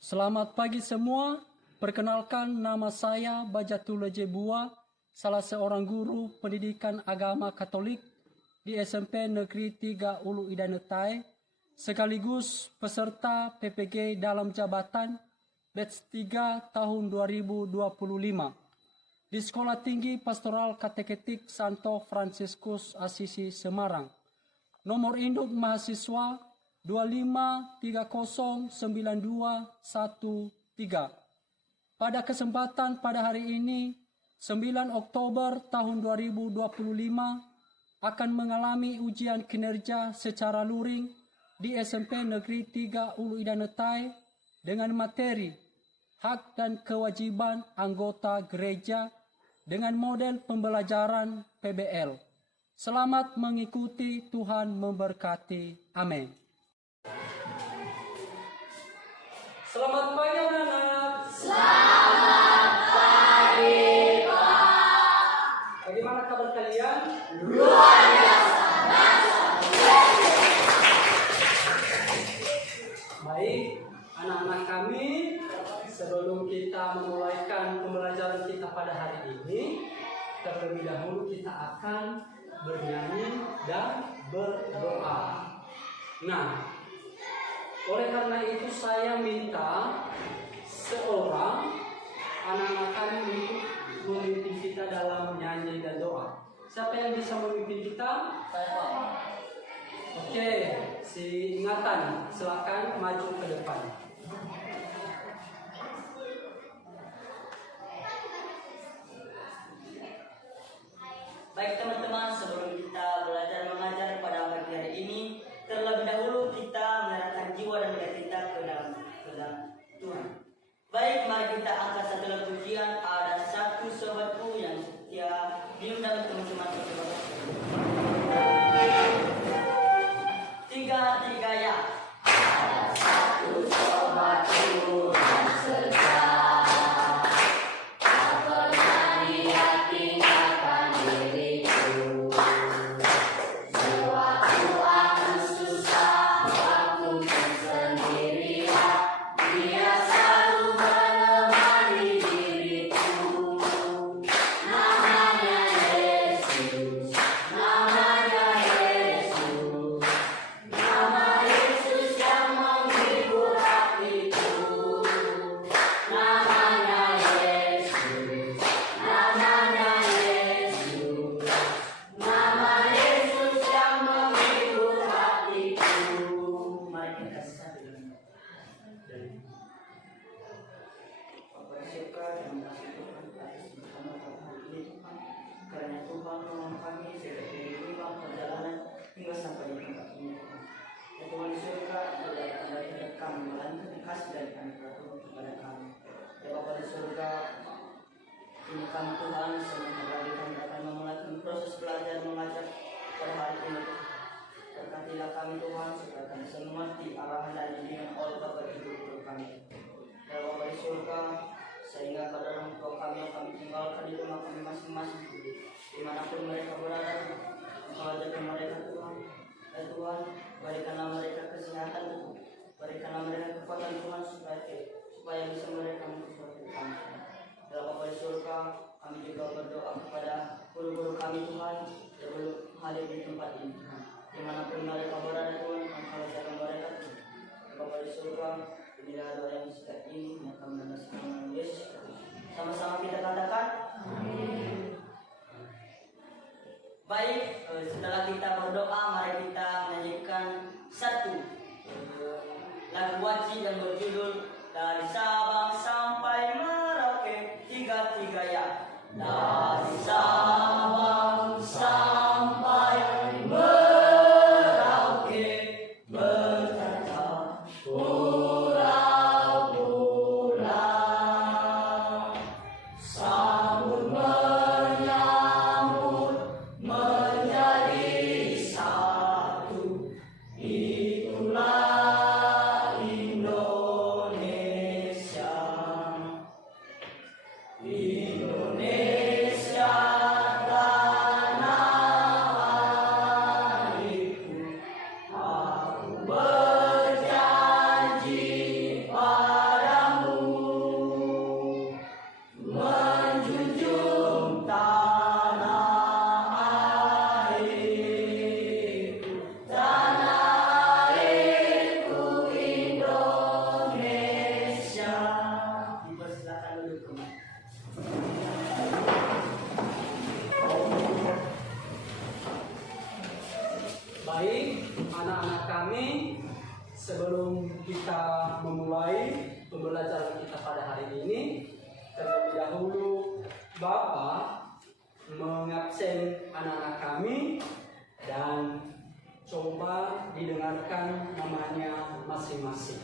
Selamat pagi semua. Perkenalkan, nama saya Bajatul Jebua, salah seorang guru pendidikan agama Katolik di SMP Negeri 3 Ulu Idanetai, sekaligus peserta PPG dalam jabatan batch 3 tahun 2025 di Sekolah Tinggi Pastoral Kateketik Santo Fransiskus Asisi Semarang. Nomor induk mahasiswa 25309213. Pada kesempatan pada hari ini, 9 Oktober tahun 2025, akan mengalami ujian kinerja secara luring di SMP Negeri 3 Ulu Idanetai dengan materi hak dan kewajiban anggota gereja dengan model pembelajaran PBL. Selamat mengikuti, Tuhan memberkati. Amin. Selamat pagi anak-anak. Selamat pagi, Pak. Bagaimana kabar kalian? Luar biasa. Baik, anak-anak kami, sebelum kita memulaikan pembelajaran kita pada hari ini, terlebih dahulu kita akan bernyanyi dan berdoa. Nah, oleh karena itu saya minta seorang anak-anak kami untuk memimpin kita dalam nyanyi dan doa. Siapa yang bisa memimpin kita? Saya, Pak. Oke, si Ingatan, silakan maju ke depan. Baik teman-teman, sebelum kita belajar mengajar pada pagi hari ini, terlebih dahulu kita menyerahkan jiwa dan hati kita ke dalam Tuhan. Baik, mari kita angkat satu lagu pujian. Ada satu sobatku yang setia diundang teman-teman berdoa. Tiga ya. Ada satu sobatku yang setia, tak pernah dia tinggalkan diriku. Sewaktu aku susah, waktu ku sendirian, dia selalu menemani diriku. Namanya Yesus, namanya Yesus, nama Yesus yang menghibur hatiku. Namanya Yesus, namanya Yesus, nama Yesus yang menghibur hatiku. Mari kita satu dengan Bapak Surga, terima kasih Tuhan atas bersama hari ini Tuhan. Karena Tuhan menolong kami dari lima perjalanan hingga sampai di tempat ini Tuhan. Ya Tuhan di surga, adalah tanda-tanda kami melanjutkan kasih dari anugerah Tuhan kepada kami. Ya Bapa di surga, ini kami Tuhan sebentar lagi kami akan memulai proses belajar mengajar pada hari ini Tuhan. Berkatilah kami Tuhan supaya kami bisa mengerti arahan dan bimbingan oleh Bapa di hidup kami. Ya Bapa di surga, sehingga pada orang tua kami yang kami tinggalkan di rumah kami masing-masing, dimanapun mereka berada, Engkau jaga mereka Tuhan. Ya Tuhan, berikanlah mereka kesehatan Tuhan, berikanlah mereka kekuatan Tuhan supaya bisa mereka mengikuti kami. Ya Bapa di surga, kami juga berdoa kepada guru-guru kami Tuhan yang belum hadir di tempat ini Tuhan. Dimanapun mereka berada Tuhan, Engkau jaga mereka Tuhan. Ya Bapa di surga, inilah doa yang singkat ini yang kami mengasih nama Yesus. Sama-sama kita katakan. Amin. Baik, setelah kita berdoa, mari kita menyanyikan satu lagu wajib yang berjudul Dari Sabang Sampai Merauke. Tiga ya. Dari Sabang sampai Merauke, berkata pulau-pulau, sambut menyambut menjadi satu. Itulah Indonesia. Indonesia memulai pembelajaran kita pada hari ini, terlebih dahulu Bapak mengabsen anak-anak kami dan coba didengarkan namanya masing-masing.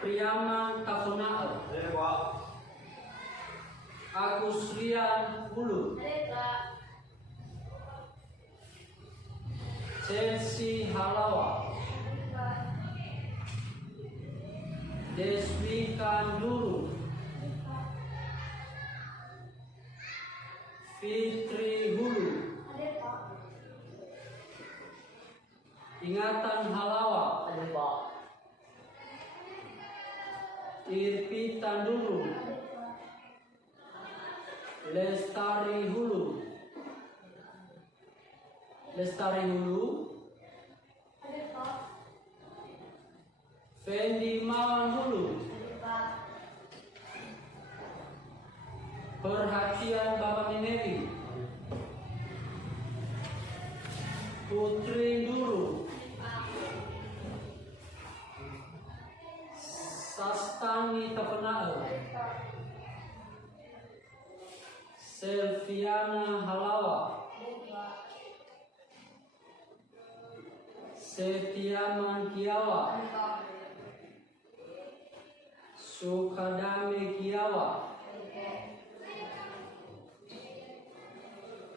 Priyama Kafunal, Agus Rian Hulu, Chelsea Halawa, Deswika Nurul, Fitri Hulu, Ingatan Halawa, Irpi Tanduru, Lestari Hulu, Fendi Mawan Hulu, Perhatian Bapak Minevi, Putri Duru, Sastani Tapenau, Selviana Halawa, Setiaman Kiawa, Sukadame Kiawa,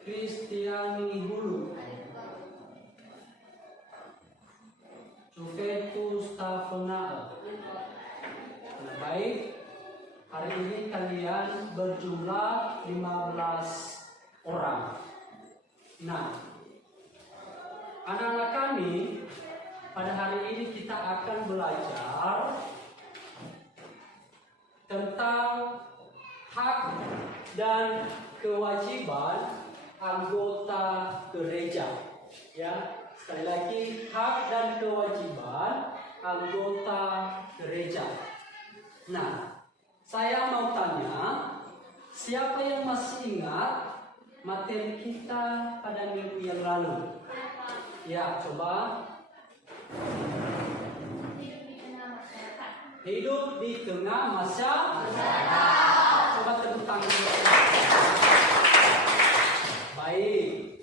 Kristiani Hulu, Juventus Tapenau. Baik, hari ini kalian berjumlah 15 orang. Nah, anak-anak kami, pada hari ini kita akan belajar tentang hak dan kewajiban anggota gereja. Ya, sekali lagi, hak dan kewajiban anggota gereja. Nah, saya mau tanya, siapa yang masih ingat materi kita pada minggu yang lalu? Ya, coba. Hidup di tengah masyarakat. Coba tepuk tangan. Baik.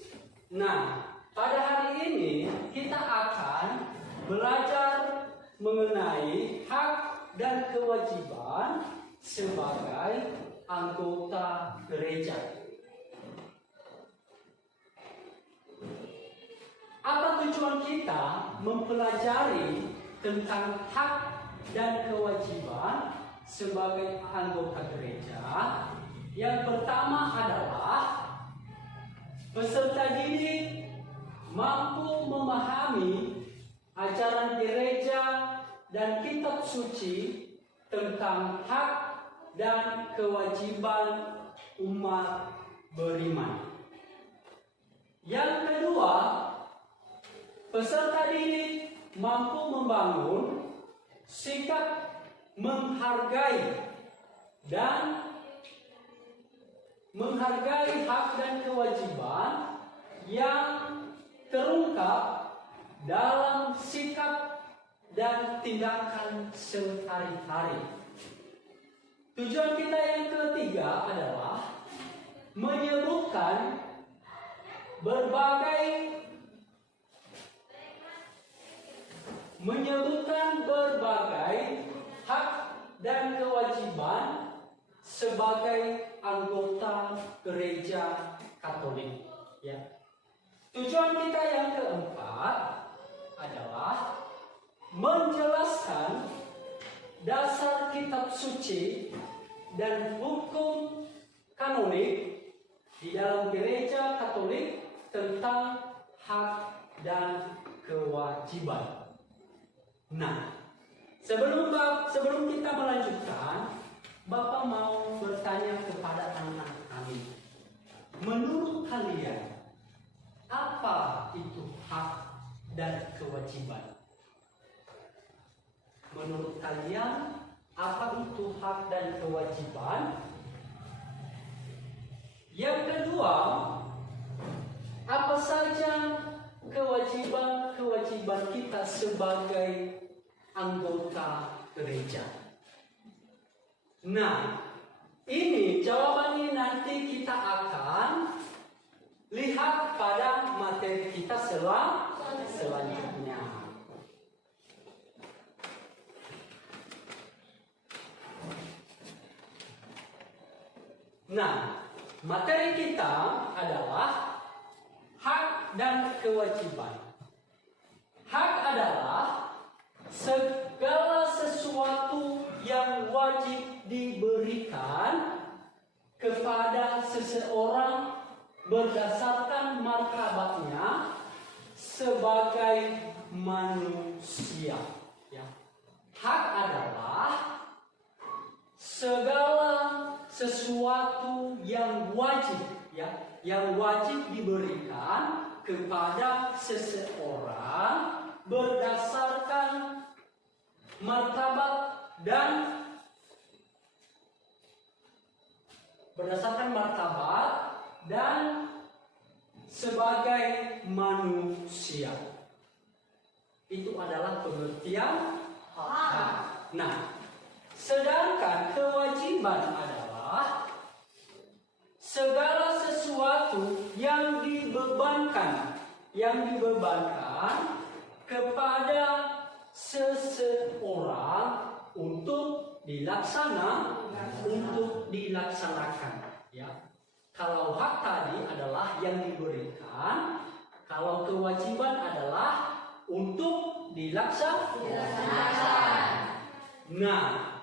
Nah, pada hari ini kita akan belajar mengenai hak dan kewajiban sebagai anggota gereja. Apa tujuan kita mempelajari tentang hak dan kewajiban sebagai anggota gereja? Yang pertama adalah peserta didik mampu memahami ajaran gereja dan kitab suci tentang hak dan kewajiban umat beriman. Yang kedua, peserta didik mampu membangun sikap menghargai hak dan kewajiban yang terungkap dalam sikap dan tindakan sehari-hari. Tujuan kita yang ketiga adalah menyebutkan berbagai hak dan kewajiban sebagai anggota gereja Katolik. Ya. Tujuan kita yang keempat adalah menjelaskan dasar kitab suci dan hukum kanonik di dalam gereja Katolik tentang hak dan kewajiban. Nah, sebelum kita melanjutkan, Bapak mau bertanya kepada anak-anak kami. Menurut kalian, apa itu hak dan kewajiban? Menurut kalian, apa itu hak dan kewajiban? Yang kedua, apa saja kewajiban kita sebagai anggota gereja. Nah, ini jawabannya nanti kita akan lihat pada materi kita selanjutnya. Nah, materi kita adalah hak dan kewajiban. Hak adalah segala sesuatu yang wajib diberikan kepada seseorang berdasarkan martabatnya sebagai manusia. Ya. Hak adalah segala sesuatu yang wajib, yang wajib diberikan kepada seseorang berdasarkan martabat dan sebagai manusia. Itu adalah pengertian hak. Nah, sedangkan kewajiban adalah segala sesuatu yang dibebankan kepada seseorang untuk dilaksanakan. Ya. Kalau hak tadi adalah yang diberikan, kalau kewajiban adalah untuk dilaksanakan. Nah,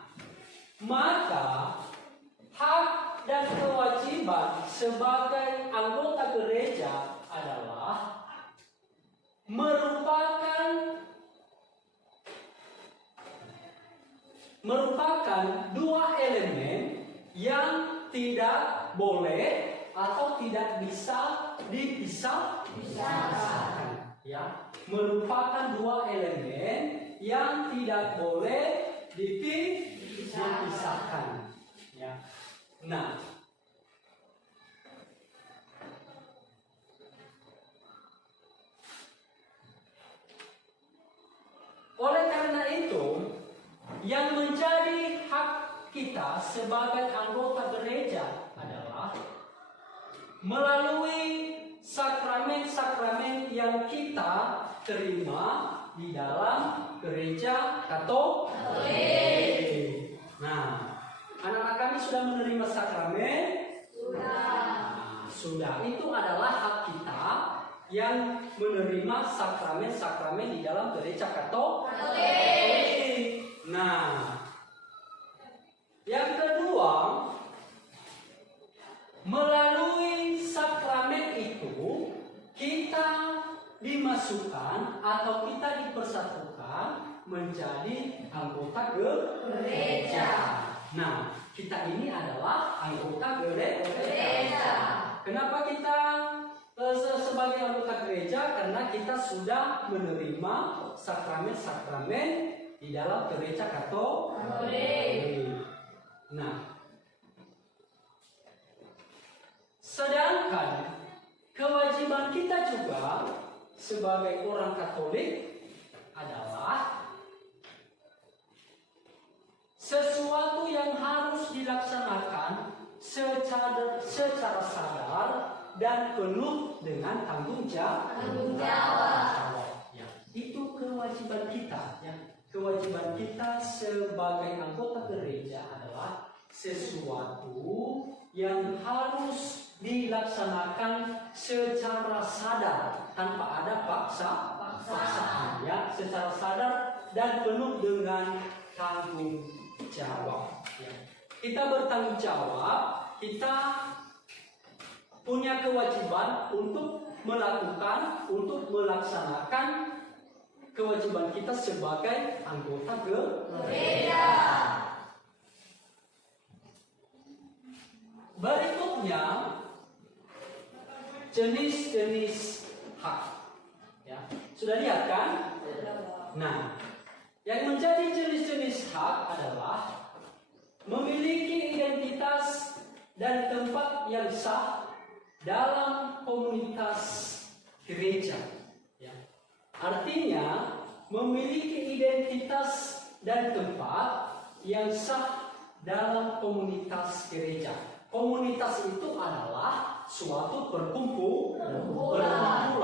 maka hak dan kewajiban sebagai anggota gereja adalah merupakan dua elemen yang tidak boleh atau tidak bisa dipisahkan. Ya, merupakan dua elemen yang tidak boleh dipisahkan. Ya. Nah, oleh karena itu, yang menjadi hak kita sebagai anggota gereja adalah melalui sakramen-sakramen yang kita terima di dalam gereja Katolik. Nah, anak-anak kami sudah menerima sakramen? Sudah. Itu adalah hak kita yang menerima sakramen-sakramen di dalam gereja Katolik. Nah, yang kedua, melalui sakramen itu kita dimasukkan atau kita dipersatukan menjadi anggota gereja. Nah, kita ini adalah anggota gereja. Kenapa kita sebagai anggota gereja? Karena kita sudah menerima sakramen-sakramen di dalam gereja Katolik. Nah, sedangkan kewajiban kita juga sebagai orang Katolik adalah sesuatu yang harus dilaksanakan secara sadar dan penuh dengan tanggung jawab. Ya, itu kewajiban kita. Ya. Kewajiban kita sebagai anggota gereja adalah sesuatu yang harus dilaksanakan secara sadar tanpa ada paksaan, ya, secara sadar dan penuh dengan tanggung jawab. Ya. Kita bertanggung jawab, kita punya kewajiban untuk melaksanakan kewajiban kita sebagai anggota gereja. Berikutnya jenis-jenis hak. Ya, sudah lihat kan? Nah, yang menjadi jenis-jenis hak adalah memiliki identitas dan tempat yang sah dalam komunitas gereja. Ya. Artinya memiliki identitas dan tempat yang sah dalam komunitas gereja. Komunitas itu adalah suatu perkumpulan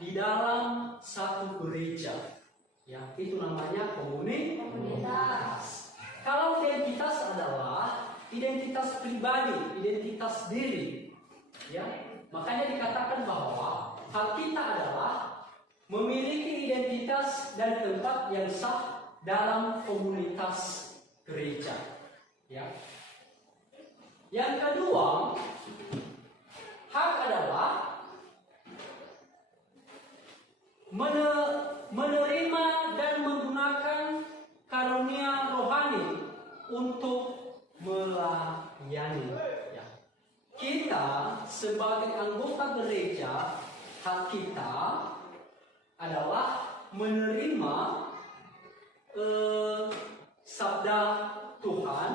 di dalam satu gereja. Ya, itu namanya komunitas. Kalau identitas adalah identitas pribadi, identitas diri. Ya, makanya dikatakan bahwa hak kita adalah memiliki identitas dan tempat yang sah dalam komunitas gereja. Ya. Yang kedua, hak adalah menerima dan menggunakan karunia rohani untuk melayani. Ya. Kita sebagai anggota gereja, hak kita adalah menerima sabda Tuhan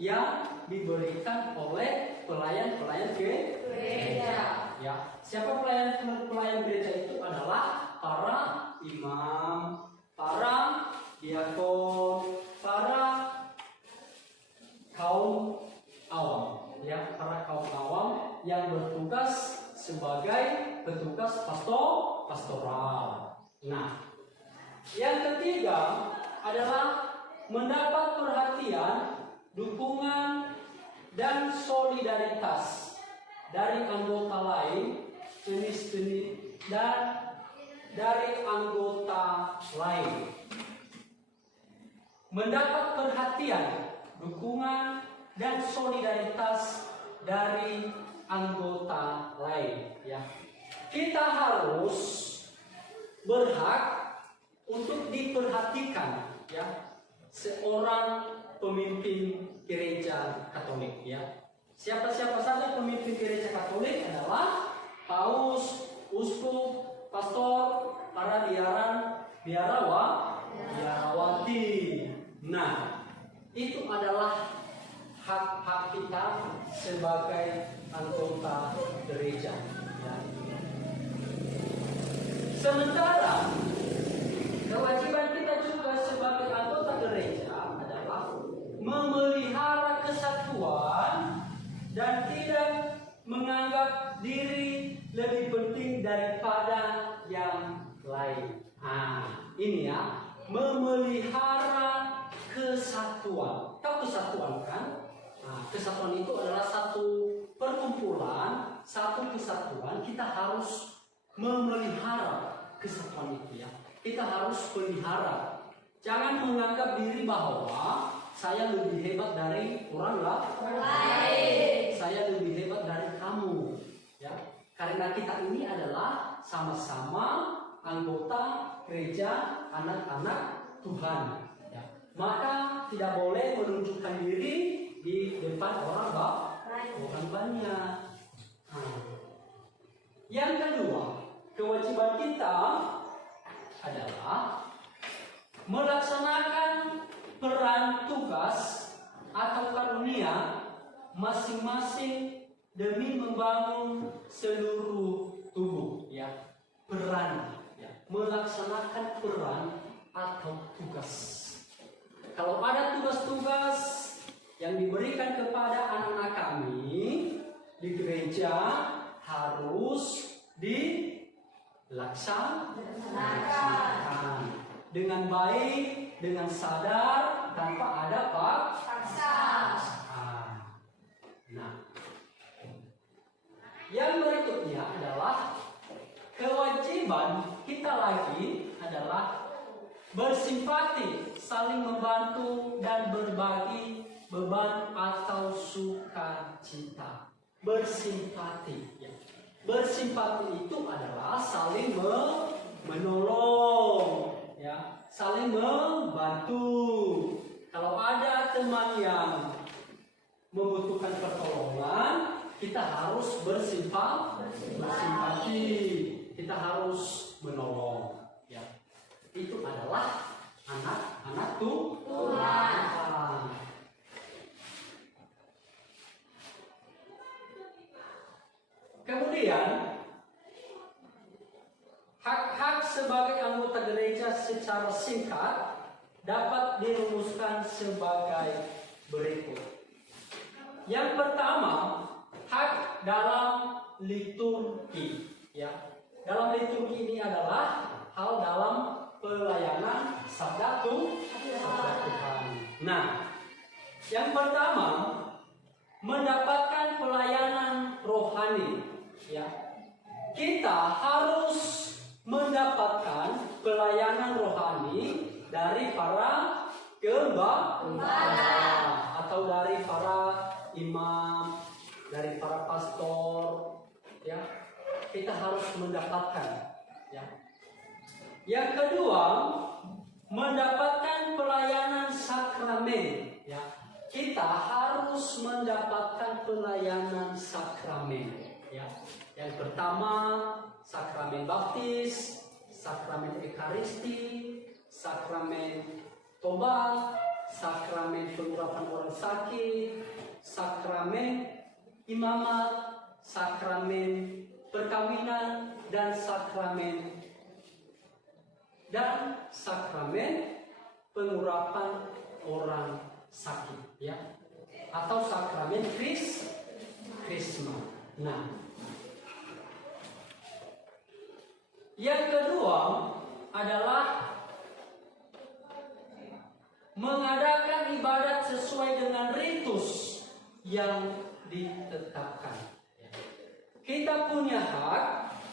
yang diberikan oleh pelayan-pelayan gereja. Ya, siapa pelayan gereja itu adalah para imam, para diakon, para kaum awam, ya, para kaum awam yang bertugas sebagai petugas pastoral. Nah, yang ketiga adalah mendapat perhatian, dukungan, dan solidaritas dari anggota lain, jenis-jenis dan dari anggota lain. Mendapat perhatian, dukungan, dan solidaritas dari anggota lain. Ya, kita harus berhak untuk diperhatikan. Ya, seorang pemimpin gereja Katolik. Ya, siapa-siapa saja pemimpin gereja Katolik adalah paus, uskup, pastor, para biarawati. Nah, itu adalah hak-hak kita sebagai anggota gereja. Ya. Sementara kewajiban kita juga sebagai anggota gereja adalah memelihara kesatuan dan tidak menganggap diri lebih penting daripada yang lain. Nah, ini ya, memelihara kesatuan. Tahu kesatuan kan? Nah, kesatuan itu adalah satu perkumpulan, satu kesatuan. Kita harus memelihara kesatuan itu ya. Kita harus pelihara. Jangan menganggap diri bahwa saya lebih hebat dari orang lain. Saya lebih hebat dari kamu. Ya, karena kita ini adalah sama-sama anggota gereja, anak-anak Tuhan. Ya. Maka tidak boleh menunjukkan diri di depan orang banyak. Yang kedua, kewajiban kita adalah melaksanakan peran tugas atau karunia masing-masing demi membangun seluruh tubuh. Ya, peran, ya, melaksanakan peran atau tugas. Kalau ada tugas-tugas yang diberikan kepada anak-anak kami di gereja harus dilaksanakan dengan baik, dengan sadar, tanpa ada paksaan. Nah, yang berikutnya adalah kewajiban kita lagi adalah bersimpati, saling membantu dan berbagi beban atau sukacita. Bersimpati, ya. Bersimpati itu adalah saling menolong, ya, saling membantu. Kalau ada teman yang membutuhkan pertolongan, kita harus bersimpati, kita harus menolong. Ya, itu adalah anak-anak Tuhan. Kemudian hak-hak sebagai secara singkat dapat dirumuskan sebagai berikut. Yang pertama, hak dalam liturgi. Ya, dalam liturgi ini adalah hal dalam pelayanan sabda Tuhan. Nah, yang pertama, mendapatkan pelayanan rohani. Ya, kita harus mendapatkan pelayanan rohani dari para gembala atau dari para imam, dari para pastor. Ya, kita harus mendapatkan. Ya. Yang kedua, mendapatkan pelayanan sakramen. Ya, kita harus mendapatkan pelayanan sakramen. Ya. Yang pertama, sakramen baptis, sakramen ekaristi, sakramen tobat, sakramen pengurapan orang sakit, sakramen imamat, sakramen perkawinan, dan sakramen pengurapan orang sakit, ya, atau sakramen krisma. Nah, yang kedua adalah mengadakan ibadat sesuai dengan ritus yang ditetapkan. Kita punya hak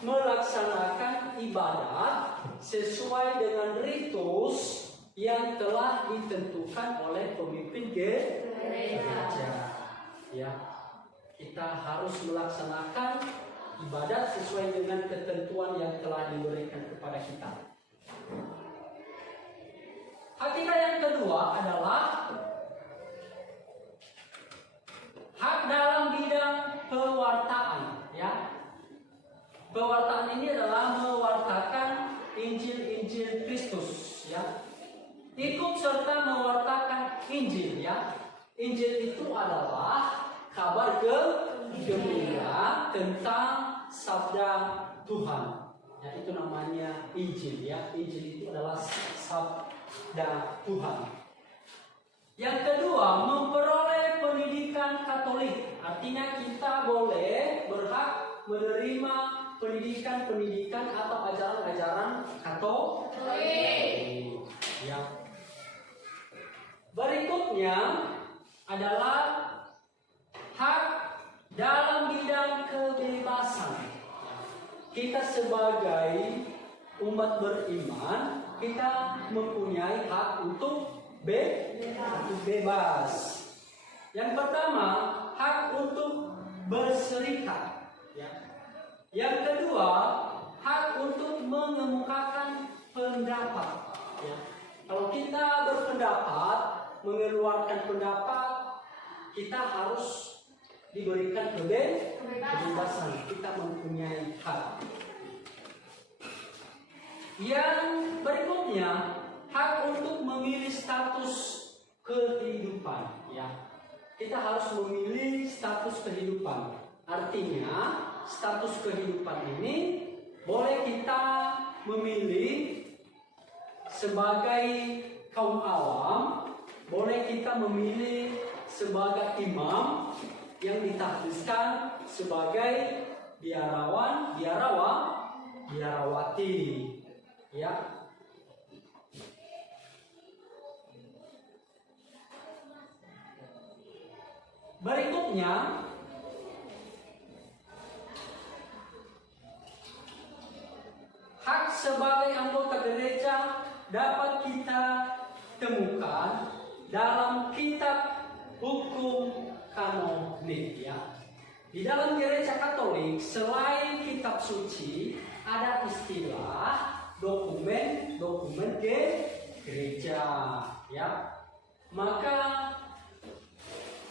melaksanakan ibadat sesuai dengan ritus yang telah ditentukan oleh pemimpin gereja. Ya, kita harus melaksanakan ibadat sesuai dengan ketentuan yang telah diberikan kepada kita. Hak kita yang kedua adalah hak dalam bidang pewartaan. Ya, pewartaan ini adalah mewartakan Injil Kristus. Ya, ikut serta mewartakan Injil. Ya, Injil itu adalah kabar gembira tentang sabda Tuhan. Ya, itu namanya Injil. Ya, Injil itu adalah sabda Tuhan. Yang kedua, memperoleh pendidikan Katolik. Artinya kita berhak menerima pendidikan atau ajaran-ajaran Katolik. Ya. Berikutnya adalah hak dalam bidang kebebasan. Kita sebagai umat beriman, kita mempunyai hak untuk bebas. Yang pertama, hak untuk berserikat. Ya. Yang kedua, hak untuk mengemukakan pendapat. Ya. Kalau kita berpendapat, mengeluarkan pendapat, kita harus diberikan kebebasan. Kita mempunyai hak. Yang berikutnya, hak untuk memilih status kehidupan. Ya, kita harus memilih status kehidupan. Artinya, status kehidupan ini boleh kita memilih sebagai kaum awam, boleh kita memilih sebagai imam yang ditahbiskan sebagai biarawati. Ya. Berikutnya, hak sebagai anggota gereja dapat kita temukan dalam kitab hukum kanonik. Ya. Di dalam gereja Katolik, selain kitab suci, ada istilah dokumen gereja. Ya. Maka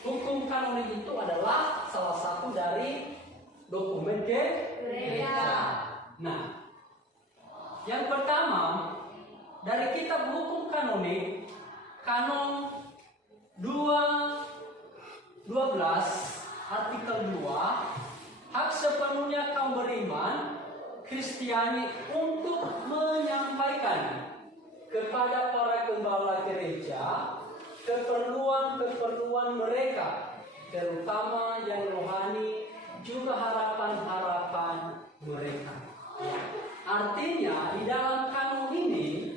hukum kanonik itu adalah salah satu dari dokumen gereja. Nah, yang pertama dari kitab hukum kanonik, kanon 12 artikel 2, hak sepenuhnya kaum beriman Kristiani untuk menyampaikan kepada para gembala gereja keperluan-keperluan mereka, terutama yang rohani, juga harapan-harapan mereka. Artinya, di dalam kanon ini,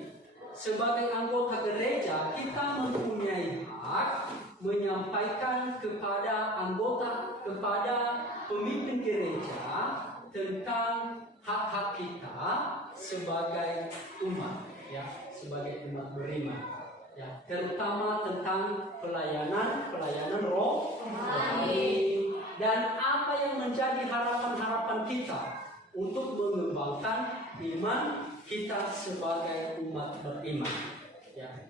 sebagai anggota gereja, kita mempunyai hak menyampaikan kepada pemimpin gereja tentang hak-hak kita sebagai umat, sebagai umat beriman, terutama tentang pelayanan rohani dan apa yang menjadi harapan-harapan kita untuk mengembangkan iman kita sebagai umat beriman.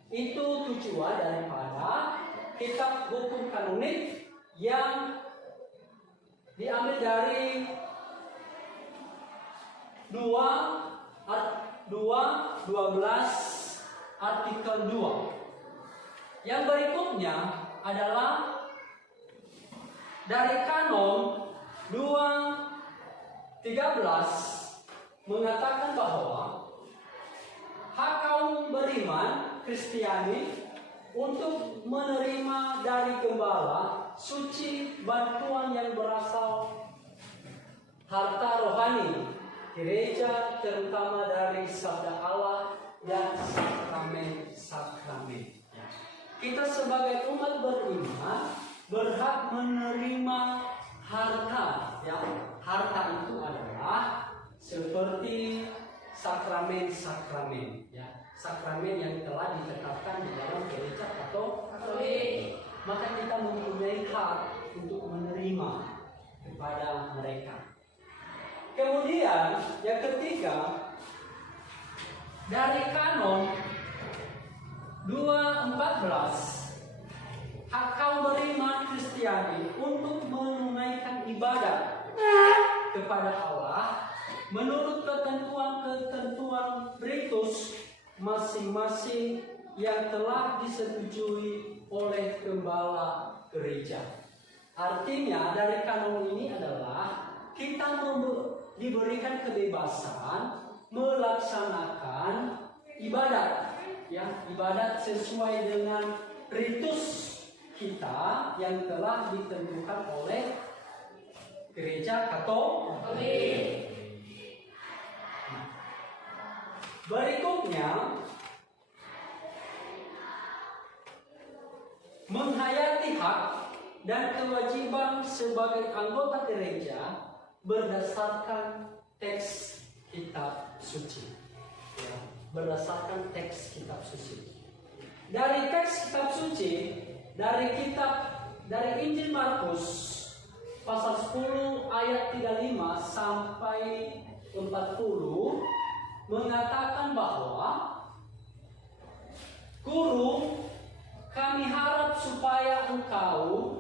Itu tujuan daripada kitab hukum kanonik yang diambil dari 2:12 artikel 2. Yang berikutnya adalah dari kanon 2:13 mengatakan bahwa hak kaum beriman Kristiani untuk menerima dari gembala suci bantuan yang berasal harta rohani gereja, terutama dari sabda Allah dan sakramen-sakramen. Kita sebagai umat beriman berhak menerima harta. Harta itu adalah seperti sakramen-sakramen. Sakramen yang telah ditetapkan di dalam gereja atau Katolik. Maka kita mempunyai hak untuk menerima kepada mereka. Kemudian yang ketiga, dari kanon 2:14, hak kaum beriman Kristiani untuk menunaikan ibadah kepada Allah menurut ketentuan ritus masing-masing yang telah disetujui oleh gembala gereja. Artinya dari kanon ini adalah kita diberikan kebebasan melaksanakan ibadat, ibadat sesuai dengan ritus kita yang telah ditentukan oleh gereja Katolik. Berikutnya, menghayati hak dan kewajiban sebagai anggota gereja berdasarkan teks kitab suci. Berdasarkan teks kitab suci. Dari teks kitab suci, dari Injil Markus pasal 10 ayat 35 sampai 40 mengatakan bahwa Guru, kami harap supaya engkau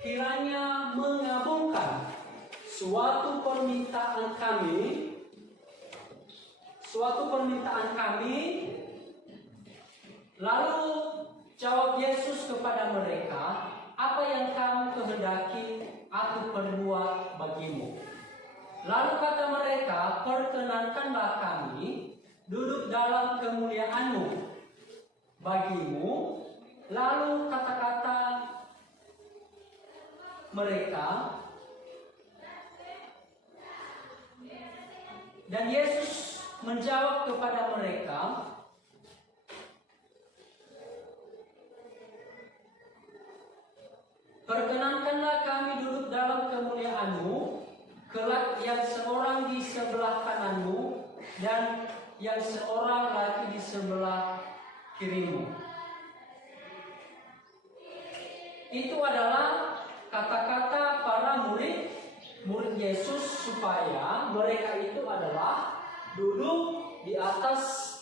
kiranya mengabulkan suatu permintaan kami. Lalu jawab Yesus kepada mereka, apa yang kamu kehendaki aku perbuat bagimu. Lalu kata mereka, perkenankanlah kami duduk dalam kemuliaan-Mu bagimu. Lalu kata-kata mereka, dan Yesus menjawab kepada mereka, perkenankanlah kami duduk dalam kemuliaan-Mu, kelak yang seorang di sebelah kanan-Mu dan yang seorang lagi di sebelah kiri-Mu. Itu adalah kata-kata para murid Yesus supaya mereka itu adalah duduk di atas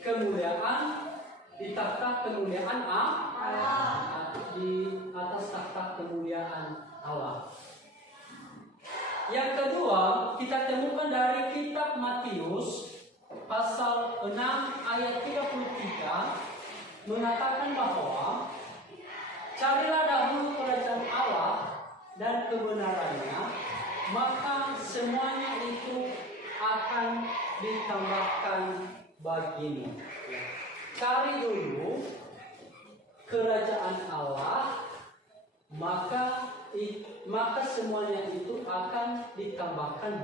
kemuliaan, di takhta kemuliaan Allah, di atas takhta kemuliaan Allah. Yang kedua, kita temukan dari kitab Matius pasal 6 ayat 33 mengatakan bahwa carilah dahulu kerajaan Allah dan kebenarannya, maka semuanya itu akan ditambahkan bagimu. cari dulu kerajaan Allah, maka semuanya itu akan ditambahkan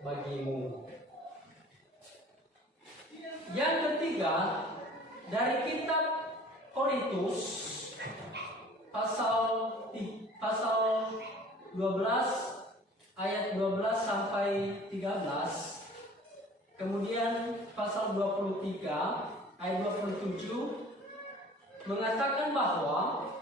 bagimu. Yang ketiga, dari kitab Korintus pasal 12 ayat 12 sampai 13, kemudian pasal 23 ayat 27 mengatakan bahwa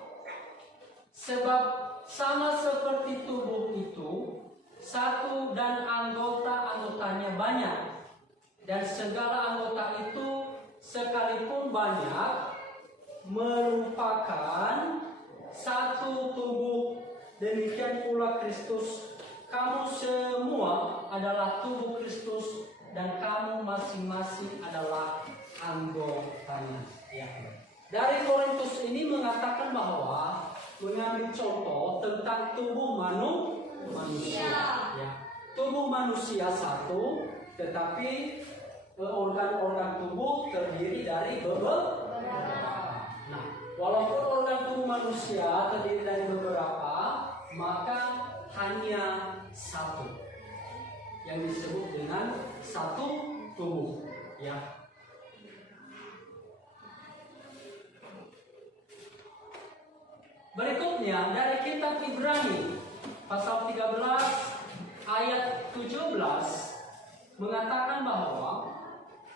sebab sama seperti tubuh itu satu dan anggota-anggotanya banyak, dan segala anggota itu sekalipun banyak merupakan satu tubuh, demikian pula Kristus. Kamu semua adalah tubuh Kristus dan kamu masing-masing adalah anggotanya. Ya. Dari Korintus ini mengatakan bahwa mengambil contoh tentang tubuh manusia. Ya. Tubuh manusia satu, tetapi organ-organ tubuh terdiri dari beberapa. Nah, walaupun organ tubuh manusia terdiri dari beberapa, maka hanya satu yang disebut dengan satu tubuh. Ya. Berikutnya dari kitab Ibrani pasal 13 ayat 17 mengatakan bahwa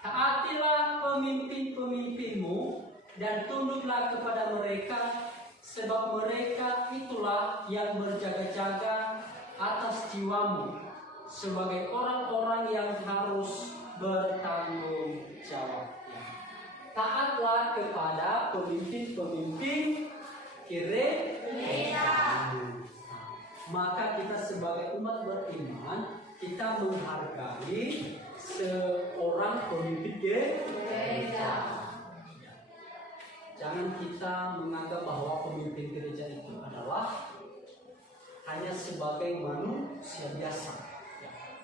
taatilah pemimpin-pemimpinmu dan tunduklah kepada mereka, sebab mereka itulah yang berjaga-jaga atas jiwamu sebagai orang-orang yang harus bertanggung jawab. Taatlah kepada pemimpin-pemimpin gereja. Maka kita sebagai umat beriman, kita menghargai seorang pemimpin gereja. Jangan kita menganggap bahwa pemimpin gereja itu adalah hanya sebagai manusia biasa.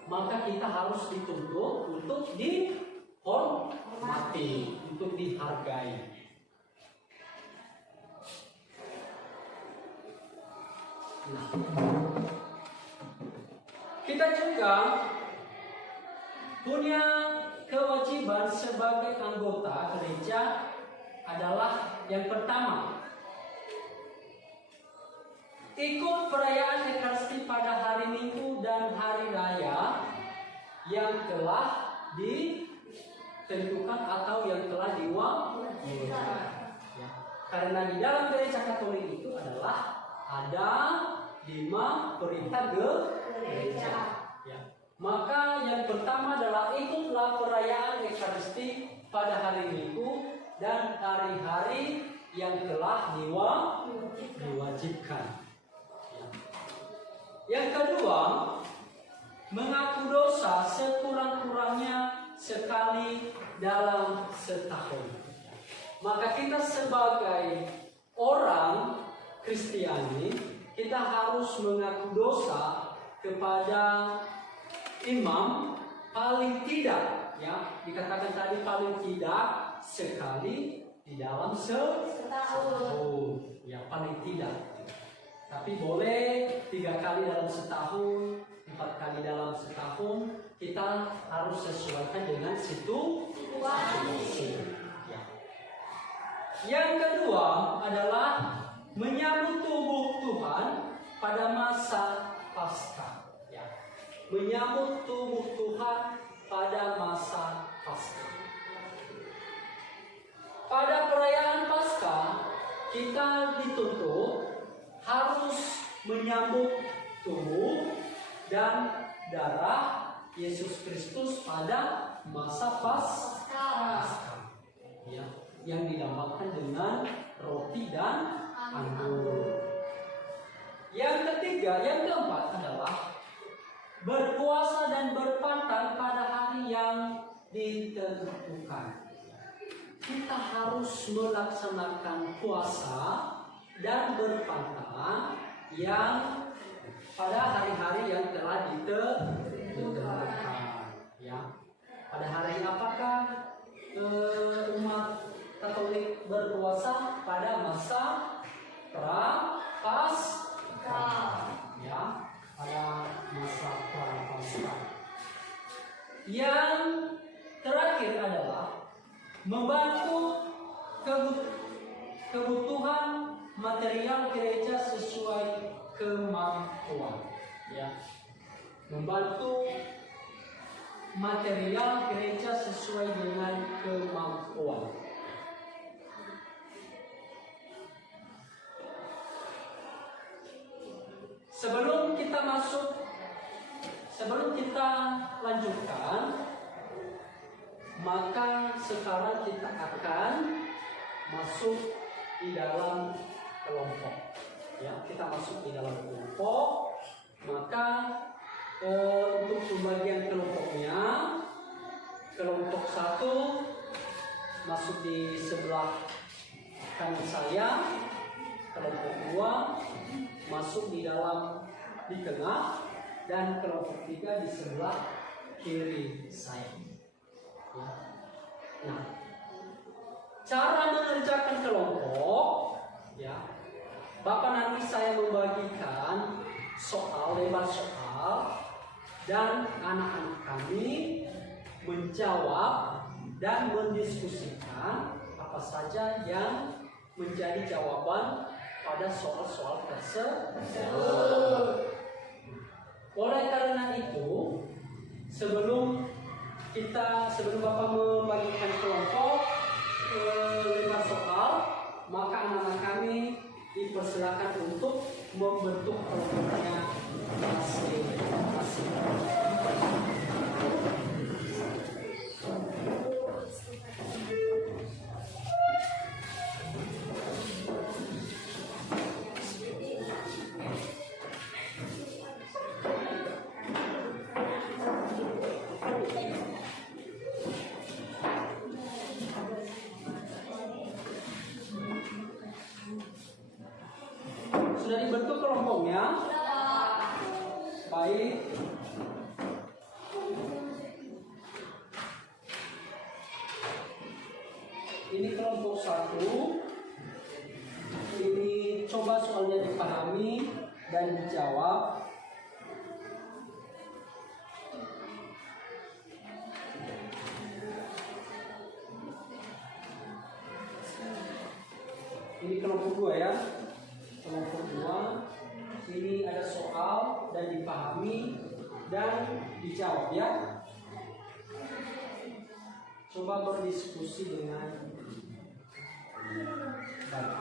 Maka kita harus dituntut untuk dihormati, untuk dihargai. Nah, kita juga punya kewajiban sebagai anggota gereja adalah yang pertama, ikut perayaan Ekaristi pada hari Minggu dan hari raya yang telah ditentukan atau yang telah diwajibkan. Ya. Karena di dalam gereja Katolik itu adalah ada 5 perintah gereja. Ya. Maka yang pertama adalah ikutlah perayaan Ekaristi pada hari Minggu dan hari-hari yang telah diwajibkan. Ya. Yang kedua, mengaku dosa sekurang-kurangnya sekali dalam setahun. Maka kita sebagai orang Kristiani, kita harus mengaku dosa kepada imam paling tidak, ya, dikatakan tadi paling tidak sekali di dalam setahun, ya, paling tidak. Tapi boleh 3 kali dalam setahun, 4 kali dalam setahun. Kita harus sesuaikan dengan situasi. Ya. Yang kedua adalah menyambut tubuh Tuhan pada masa Paskah. Ya. Menyambut tubuh Tuhan pada masa Paskah. Pada perayaan Paskah kita dituntut harus menyambut tubuh dan darah Yesus Kristus pada masa Paskah. Ya, yang didambakan dengan roti dan anggur. Yang ketiga, yang keempat adalah berpuasa dan berpantang pada hari yang ditentukan. Kita harus melaksanakan puasa dan berpantang yang pada hari-hari yang telah ditentukan. Ya. Pada hari apakah? umat Katolik berpuasa pada masa Prapaskah, ya, pada masa Prapaskah. Yang terakhir adalah membantu kebutuhan material gereja sesuai kemampuan, ya. Membantu material gereja sesuai dengan kemampuan. Sebelum kita lanjutkan, maka sekarang kita akan masuk di dalam kelompok. Ya, kita masuk di dalam kelompok. Maka untuk pembagian kelompoknya, kelompok 1 masuk di sebelah kanan saya, kelompok 2 masuk di tengah, dan kelompok 3 di sebelah kiri saya. Ya. Nah, cara mengerjakan kelompok, ya, Bapak nanti saya membagikan lebar soal, dan anak-anak kami menjawab dan mendiskusikan apa saja yang menjadi jawaban pada soal-soal tersebut. Oleh karena itu, sebelum Bapak membagikan kelompok lebar soal, maka anak-anak kami dipersilakan untuk membentuk kelompoknya masing-masing. Sudah dibentuk kelompoknya? Baik. Ini kelompok 1. Ini coba soalnya dipahami dan dijawab. Ini kelompok 2 ya. Kelompok 2, ini ada soal dan dipahami dan dijawab ya. Coba berdiskusi dengan baik.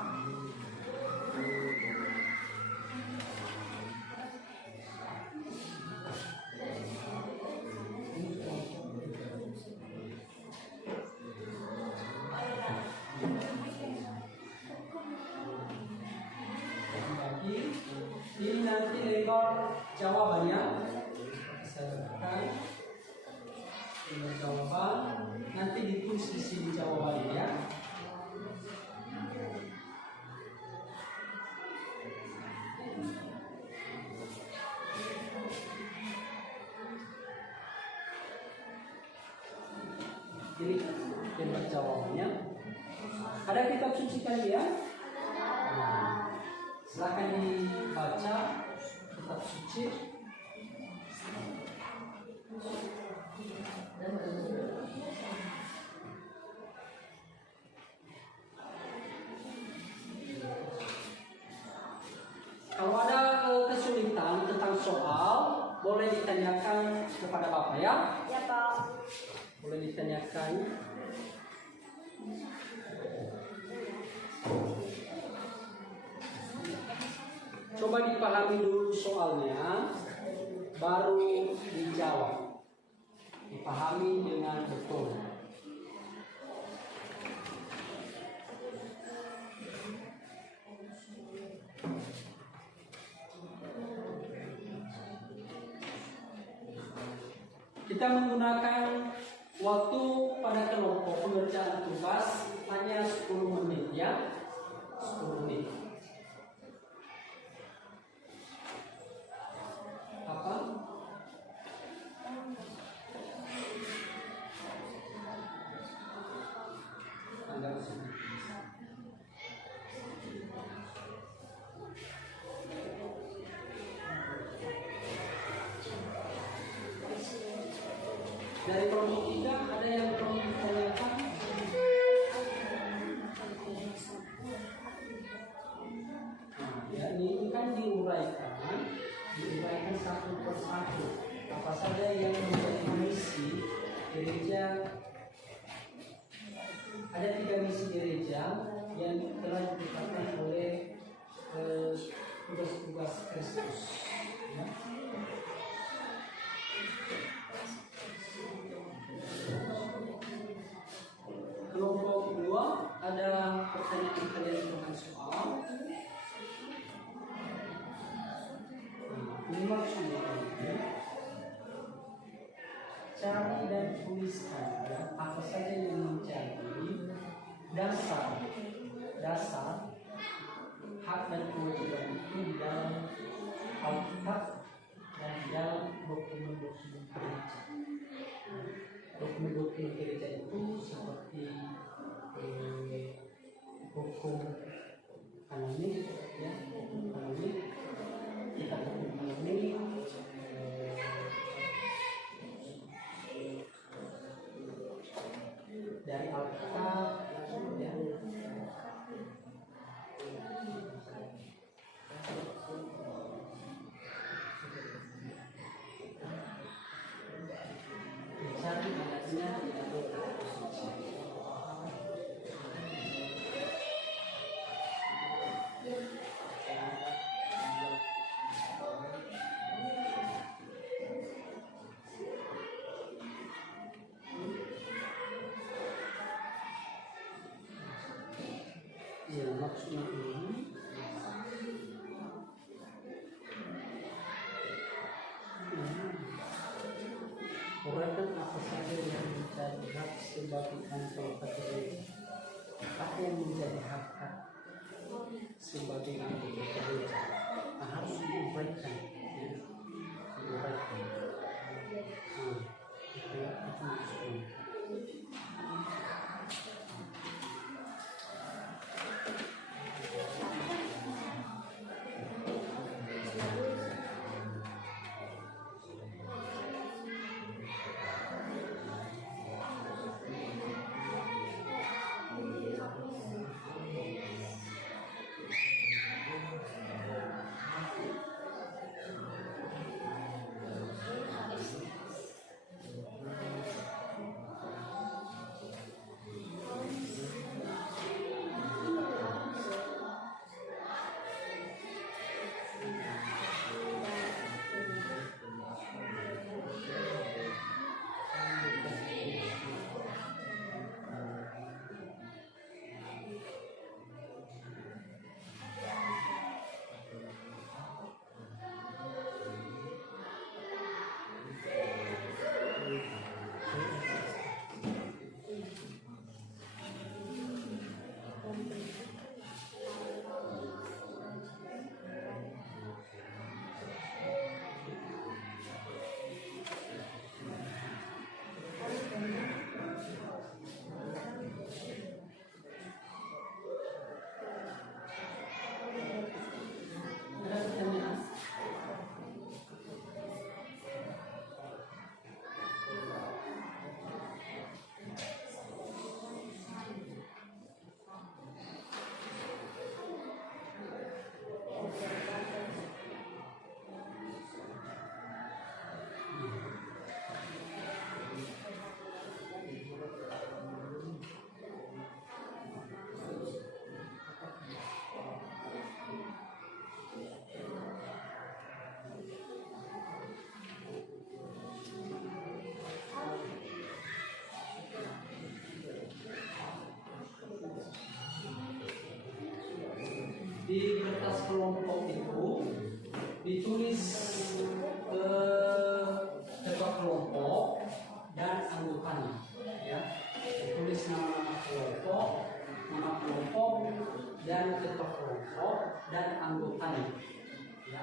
Ini nanti lebar jawabannya. Saya tekan lebar jawaban. Nanti ditulis di sini jawabannya ya. Ini lebar jawabannya. Ada kitab suci kalian? Nah, silakan dibaca kitab suci. Kalau ada kesulitan tentang soal, boleh ditanyakan kepada Bapak ya. Ya, Pak. Boleh ditanyakan. Coba dipahami dulu soalnya, baru dijawab. Dipahami dengan betul. Kita menggunakan waktu pada kelompok pengerjaan tugas hanya 10 menit ya. 10 menit. Apa? Dari kelompok 3 ada yang perlu ditanyakan? Nah, ya, ini kan diuraikan satu persatu. Apa saja yang menjadi misi gereja? Ada 3 misi gereja yang telah ditetapkan oleh tugas-tugas Kristus. Ya. Kelompok 2 ada pertanyaan kalian tentang soal. Ini maksudnya ya. Cari dan tuliskan ya, apa saja yang menjadi dasar hak dan kewajiban itu di dalam Alkitab dan di dalam dokumen-dokumen gereja. Dokumen-dokumen gereja itu seperti hukum kanonik, ya, hukum kanonik, kitab hukum kanonik, dari Alkitab, ya. Dicari ayatnya tidak boleh. Ya, maksudnya ini uraikan apa saja yang menjadi hak sebagai anggota gereja. Apa yang menjadi hak sebagai anggota gereja? Nah, harus diuraikan, ya. Diuraikan. Itu maksudnya. Di kertas kelompok itu ditulis ketua kelompok dan anggotanya, ya. Ditulis nama kelompok dan ketua kelompok dan anggotanya, ya.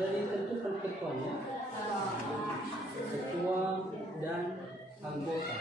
Sudah ditentukan ketuanya, ketua dan anggota.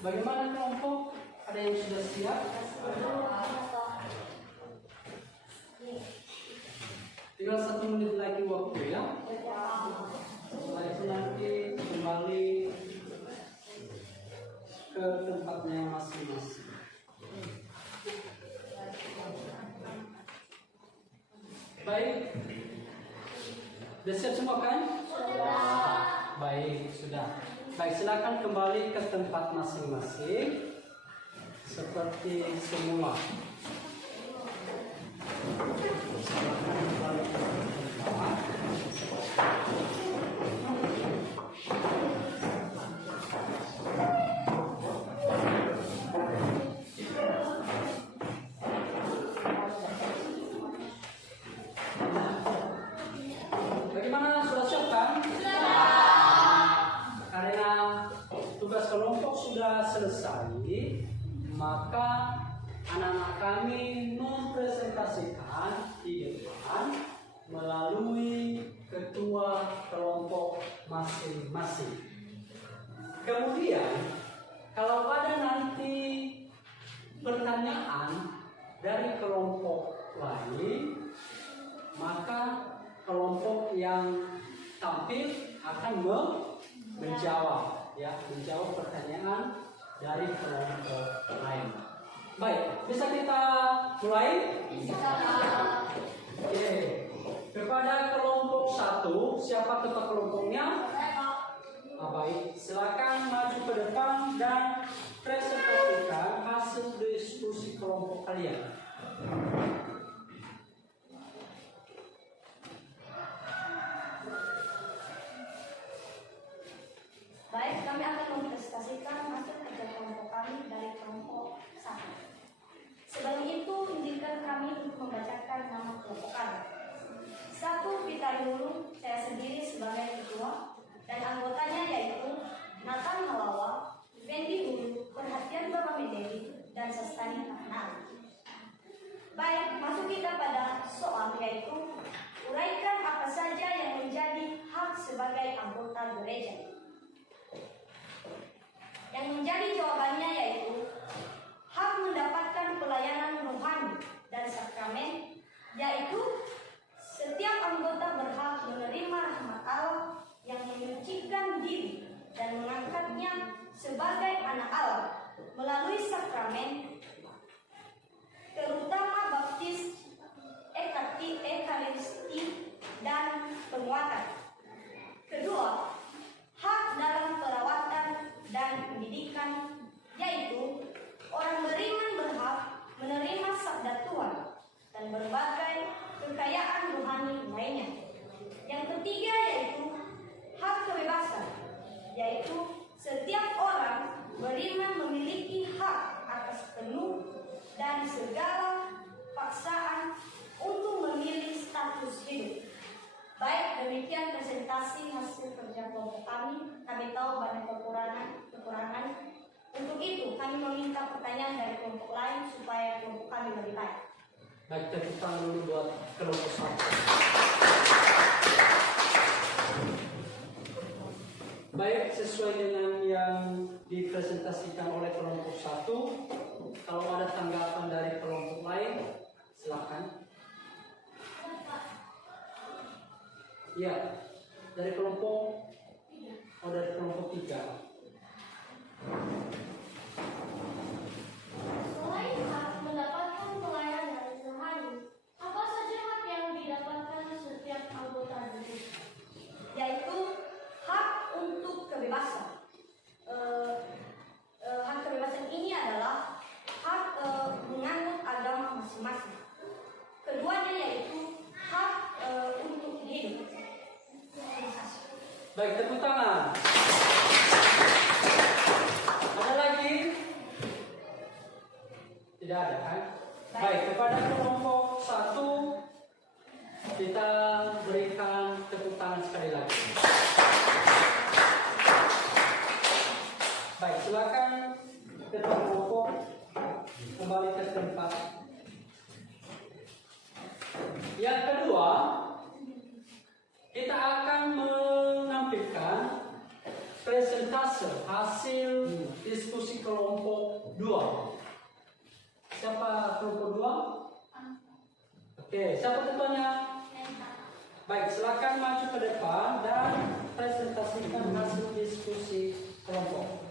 Bagaimana kelompok? Ada yang sudah siap? Tinggal 1 menit lagi waktu ya. Setelah itu nanti kembali ke tempatnya masing-masing. Baik. Sudah siap semua kan? Baik, sudah. Baik, silakan kembali ke tempat masing-masing seperti semua. Silakan kembali ke tempat. Bagaimana, sudah siap kan? Karena tugas kelompok sudah selesai, maka anak-anak kami mempresentasikan di depan melalui ketua kelompok masing-masing. Kemudian, kalau ada nanti pertanyaan dari kelompok lain, maka kelompok yang tampil akan menjawab pertanyaan dari kelompok lain. Baik, bisa kita mulai? Oke. Kepada kelompok 1, siapa ketua kelompoknya? Baik, silakan maju ke depan dan presentasikan hasil diskusi kelompok kalian. Baik, kami akan mempresentasikan hasil kerja kelompok kami dari kelompok 1. Sebelum itu, izinkan kami untuk membacakan nama kelompok kami. 1. Fitari Hulu, saya sendiri sebagai ketua, dan anggotanya yaitu Nathan Halawa, Fendi Hulu, Perhatian Bapak Medeli, dan Sastani Kahana. Baik, masuk kita pada soal, yaitu uraikan apa saja yang menjadi hak sebagai anggota gereja. Yang menjadi jawabannya yaitu hak mendapatkan pelayanan rohani dan sakramen, yaitu setiap anggota berhak menerima rahmat Allah yang menyucikan diri dan mengangkatnya sebagai anak Allah melalui sakramen, terutama baptis, ekaristi, dan penguatan. Kedua, hak dalam perawatan dan pendidikan, yaitu orang beriman berhak menerima sabda Tuhan dan berbagai kekayaan rohani lainnya. Yang ketiga yaitu hak kebebasan, yaitu setiap orang beriman memiliki hak atas penuh dan segala paksaan untuk memilih status hidup. Baik, demikian presentasi hasil kerja kelompok kami. Kami tahu banyak kekurangan. Untuk itu, kami meminta pertanyaan dari kelompok lain supaya kelompok kami lebih baik. Baik, tepuk tangan dulu buat kelompok 1. Baik, sesuai dengan yang dipresentasikan oleh kelompok 1, kalau ada tanggapan dari kelompok lain, silakan. Ya, dari kelompok 3. Selain hak mendapatkan pelayanan rohani, apa saja hak yang didapatkan setiap anggota gereja? Yaitu hak untuk kebebasan. Hak kebebasan ini adalah hak menganut agama masing-masing. Keduanya yaitu hak untuk hidup. Baik, tepuk tangan. Ada lagi? Tidak ada kan? Baik, kepada kelompok 1 kita berikan tepuk tangan sekali lagi. Baik, silakan ketua kelompok kembali ke tempat. Yang kedua, kita akan menampilkan presentase hasil hasil diskusi kelompok 2. Siapa kelompok 2? Oke, siapa ketuanya? Baik, silakan maju ke depan dan presentasikan hasil diskusi kelompok.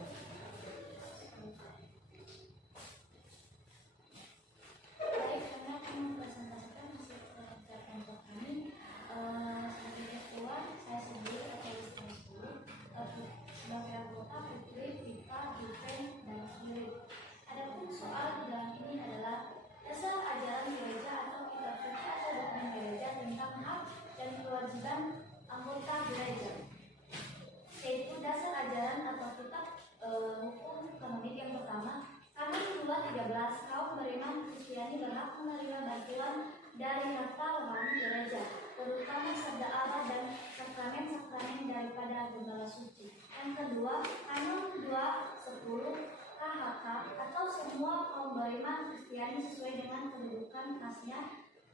Baik, kami akan mempresentasikan hasil kerja kelompok kami. Sebagai ketua, saya sendiri atau istri sebagai anggota Putri, Vita, Juven, dan Sendiri. Adapun soal di dalam ini adalah dasar ajaran gereja atau kitab suci atau dokumen gereja tentang hak dan kewajiban anggota gereja, yaitu dasar ajaran atau kitab hukum kanonik yang pertama. Kami 2:13 kaum beriman Kristiani berhak menerima bantuan dari harta rohani gereja, terutama sabda Allah dan sakramen-sakramen daripada gembala suci. Yang kedua, Kanon 2:10 KHK atau semua kaum beriman Kristiani sesuai dengan kedudukan khasnya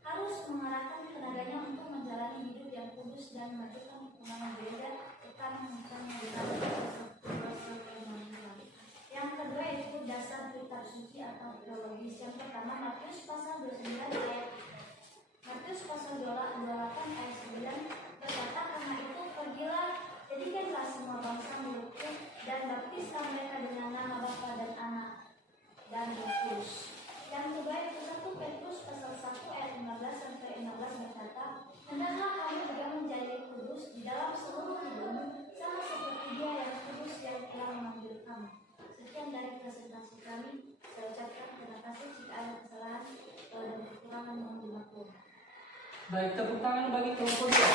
harus mengarahkan tenaganya untuk menjalani hidup yang kudus dan memajukan hubungan gereja serta mengucapkan Yang kedua itu dasar kitab suci atau teologis. Yang pertama Matius pasal 28 ayat 9 berkata, karena itu pergilah, jadikanlah semua bangsa muridku dan baptislah mereka dengan nama Bapa dan Anak dan Roh Kudus. Yang kedua itu 1 Petrus pasal 1 ayat 15-16 berkata, hendaklah kamu juga menjadi kudus di dalam seluruh hidupmu sama seperti Dia yang kudus yang telah memanggil kamu. Sekian dari presentasi kami. Saya ucapkan terima kasih jika ada kesalahan dan kekurangan mohon dimaklumi. Baik, tepuk tangan bagi kelompok 2.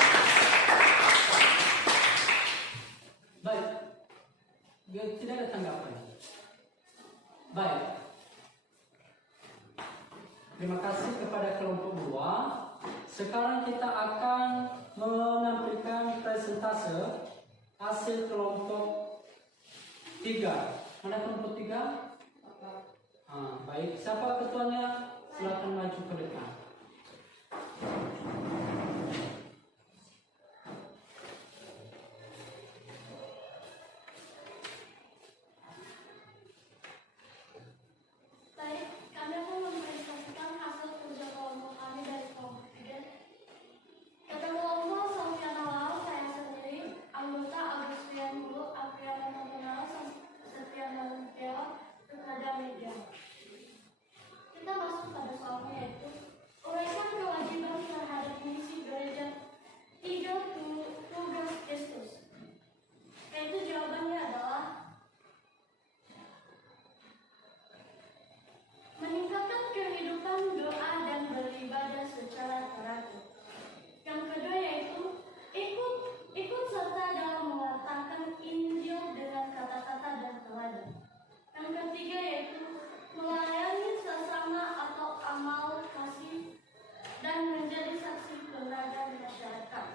Baik, tidak ada tanggapan. Baik, terima kasih kepada kelompok 2. Sekarang kita akan menampilkan presentase hasil kelompok 3. Mana kelompok 3? Baik, siapa ketuanya? Silakan maju ke depan. Baik, kami akan mempresentasikan hasil kerja kelompok kami dari kelompok 3. Kata kelompok Sofiana Lau, saya sendiri, anggota Agustian Guru, Apriana Nasional, Setriana Lumpia, Kepada Media. Kita masuk pada soalnya yaitu uraikan kewajiban terhadap misi gereja 3 tugas Kristus. Yaitu jawabannya adalah meningkatkan kehidupan doa dan beribadah secara teratur. Yang kedua yaitu ikut serta dalam mengatakan Injil dengan kata-kata dan teladan. Yang ketiga yaitu melayani sesama atau amal kasih dan menjadi saksi kebenaran masyarakat.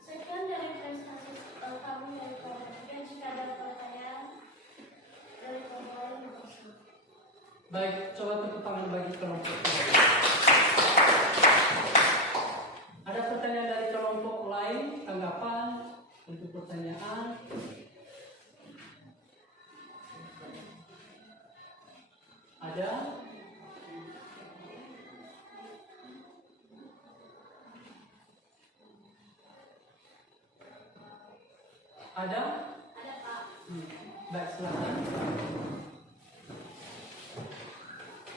Sekian dari prestasi kami dari kelompok 3. Jika ada pertanyaan dari kelompok lain, makasih. Baik, coba tepuk tangan bagi kelompok 3. Ada pertanyaan dari kelompok lain? Tanggapan untuk pertanyaan? Ada? Ada? Ada Pak. Baik, silakan.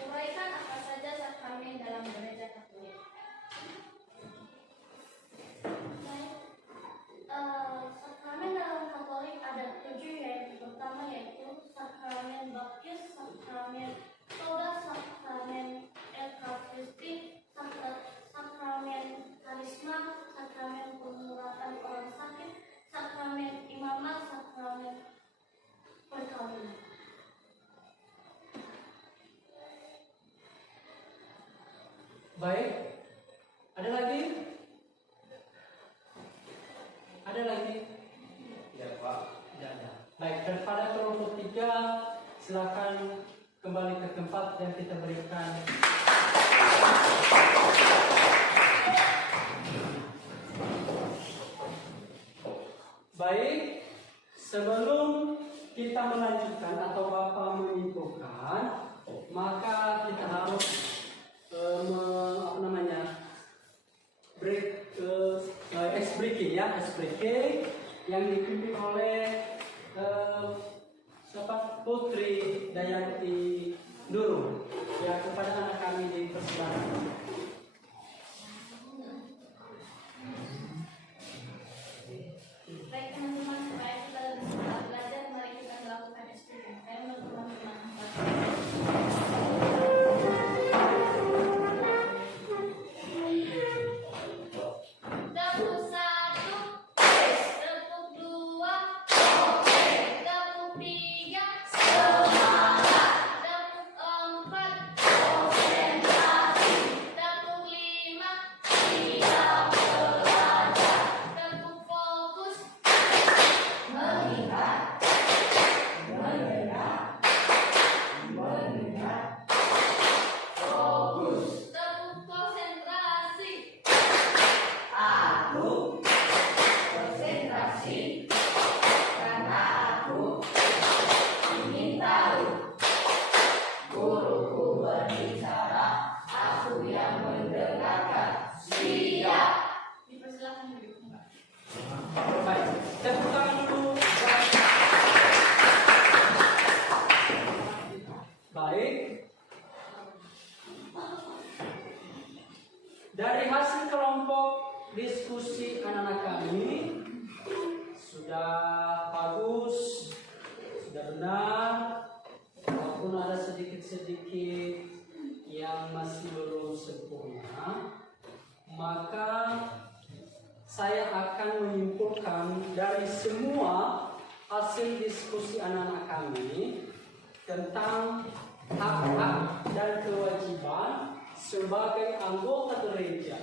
Uraikan apa saja sakramen dalam gereja Katolik. Baik, sakramen dalam Katolik ada 7 yaitu pertama yaitu sakramen baptis, sakramen tobat, sakramen Ekaristi, sakramen karisma, sakramen pengurapan orang sakit, sakramen imamat, sakramen perkawinan. Baik, ada lagi? Ada lagi? Ya Pak. Tidak ada. Baik, daripada kelompok 3, silakan kembali ke tempat yang kita berikan. Baik, sebelum kita ya, SPK yang dipimpin oleh Putri Dayanti Nurul. Ya, kepada anak kami dipersilakan. Baik teman-teman, supaya kita lebih semangat belajar, mari kita melakukan SPK. Saya menurut teman-teman tepuk satu, tepuk dua, tepuk tiga, tepuk empat, tepuk lima, tepuk fokus, tepuk konsentrasi, dipersilakan duduk. Baik, tepuk tangan dulu. Baik. Dari hasil kelompok diskusi anak-anak kami sudah bagus, sudah benar, walaupun ada sedikit-sedikit yang masih belum sempurna, maka saya akan menyimpulkan dari semua hasil diskusi anak-anak kami tentang hak-hak dan kewajiban sebagai anggota gereja,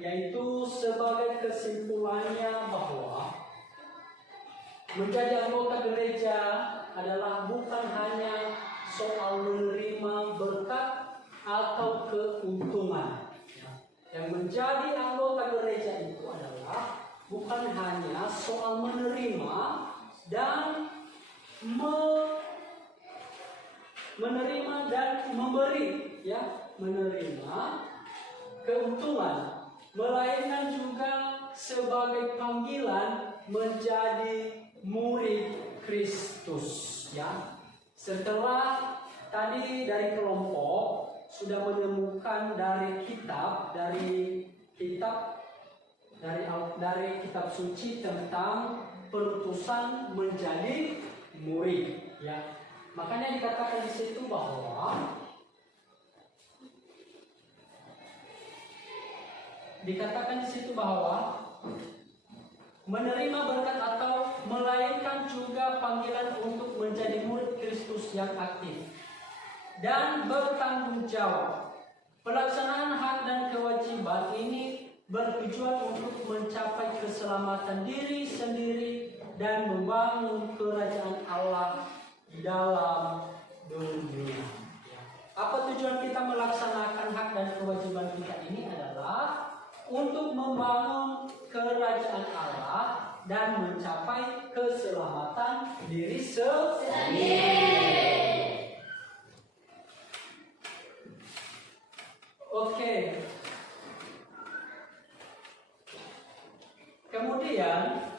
yaitu sebagai kesimpulannya bahwa menjadi anggota gereja adalah bukan hanya soal menerima berkat atau keuntungan. Yang menjadi anggota gereja itu adalah bukan hanya soal menerima dan menerima dan memberi, ya, menerima keuntungan, melainkan juga sebagai panggilan menjadi murid Kristus, ya. Setelah tadi dari kelompok sudah menemukan dari kitab suci tentang perutusan menjadi murid, ya. Makanya dikatakan di situ bahwa menerima berkat atau melainkan juga panggilan untuk menjadi murid Kristus yang aktif dan bertanggung jawab. Pelaksanaan hak dan kewajiban ini bertujuan untuk mencapai keselamatan diri sendiri dan membangun kerajaan Allah di dalam dunia. Apa tujuan kita melaksanakan hak dan kewajiban kita ini adalah untuk membangun kerajaan Allah dan mencapai keselamatan diri sendiri. Oke. Kemudian,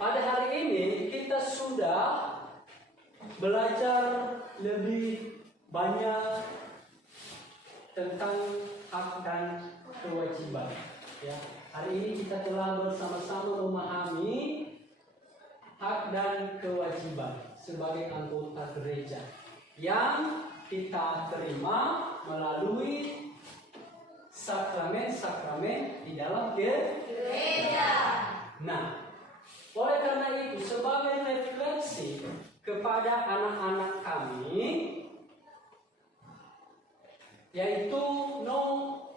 pada hari ini kita sudah belajar lebih banyak tentang hak dan kewajiban. Ya, hari ini kita telah bersama-sama memahami hak dan kewajiban sebagai anggota gereja yang kita terima melalui sakramen-sakramen di dalam gereja. Nah, oleh karena itu sebagai refleksi kepada anak-anak kami, yaitu nomor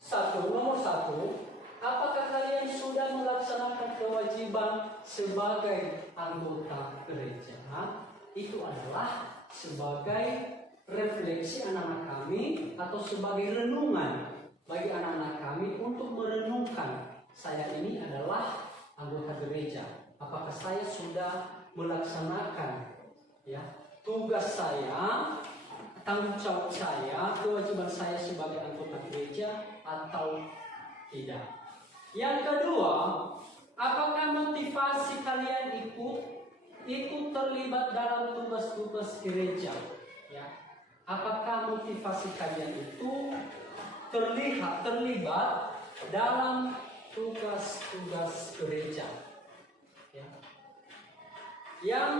satu, apakah kalian sudah melaksanakan kewajiban sebagai anggota gereja? Itu adalah sebagai refleksi anak-anak kami atau sebagai renungan bagi anak-anak kami untuk merenungkan, saya ini adalah anggota gereja. Apakah saya sudah melaksanakan, ya, tugas saya tanggung jawab saya, kewajiban saya sebagai anggota gereja atau tidak. Yang kedua, apakah motivasi kalian ikut terlibat dalam tugas-tugas gereja? Ya. Apakah motivasi kalian itu terlibat dalam tugas-tugas gereja? Ya. Yang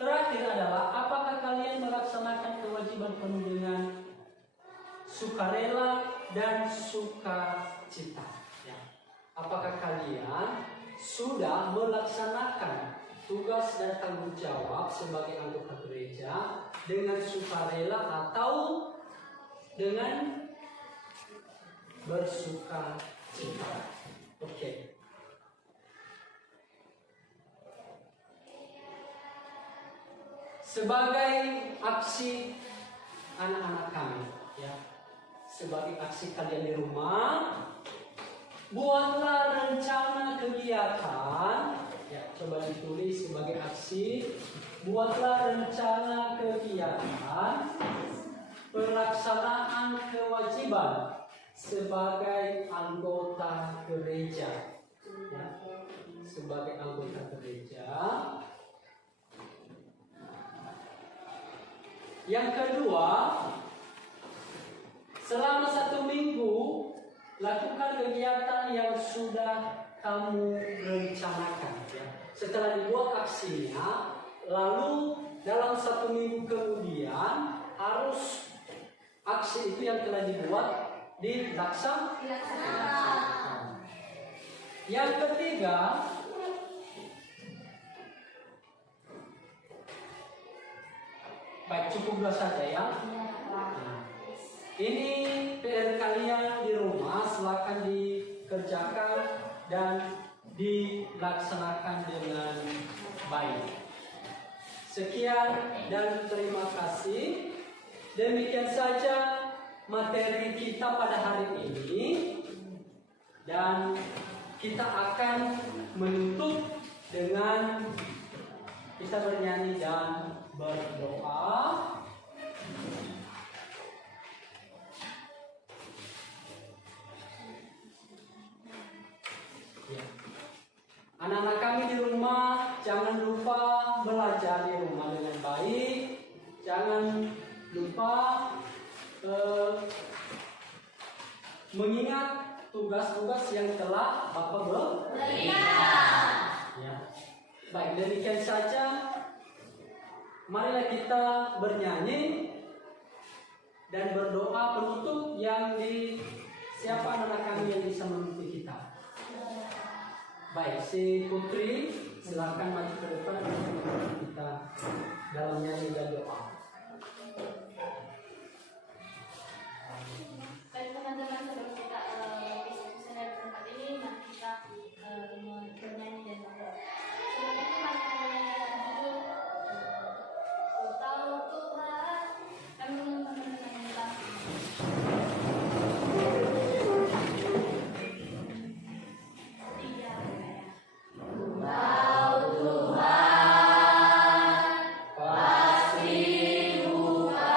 terakhir adalah apakah kalian melaksanakan kewajiban penuh dengan sukarela dan sukacita? Ya. Apakah kalian sudah melaksanakan tugas dan tanggung jawab sebagai anggota gereja dengan sukarela atau dengan bersukacita? Oke. Sebagai aksi anak-anak kami, ya, sebagai aksi kalian di rumah, buatlah rencana kegiatan. Ya, coba ditulis sebagai aksi. Buatlah rencana kegiatan pelaksanaan kewajiban sebagai anggota gereja. Ya, sebagai anggota gereja. Yang kedua, selama 1 minggu lakukan kegiatan yang sudah kamu rencanakan. Ya. Setelah dibuat aksinya, lalu dalam 1 minggu kemudian harus aksi itu yang telah dibuat dilaksanakan. Yang ketiga, baik, cukup 2 saja ya. Nah, ini PR kalian di rumah, silakan dikerjakan dan dilaksanakan dengan baik. Sekian dan terima kasih. Demikian saja materi kita pada hari ini, dan kita akan menutup dengan kita bernyanyi dan berdoa. Ya. Anak-anak kami di rumah, jangan lupa belajar di rumah dengan baik. Jangan lupa mengingat tugas-tugas yang telah Bapak berikan. Ya. Baik, demikian saja. Marilah kita bernyanyi dan berdoa penutup yang siapa anak kami yang bisa memimpin kita. Baik, si Putri silakan maju ke depan untuk memimpin kita dalam nyanyi dan doa. Baik teman-teman, sebelum kita diskusi dari tempat ini, mari kita bernyanyi dan berdoa. Sebelum itu mari kita menyanyikan judul Ku Tahu Tuhan. Kami mengundang teman-teman kita. Tahu Tuhan pasti bukan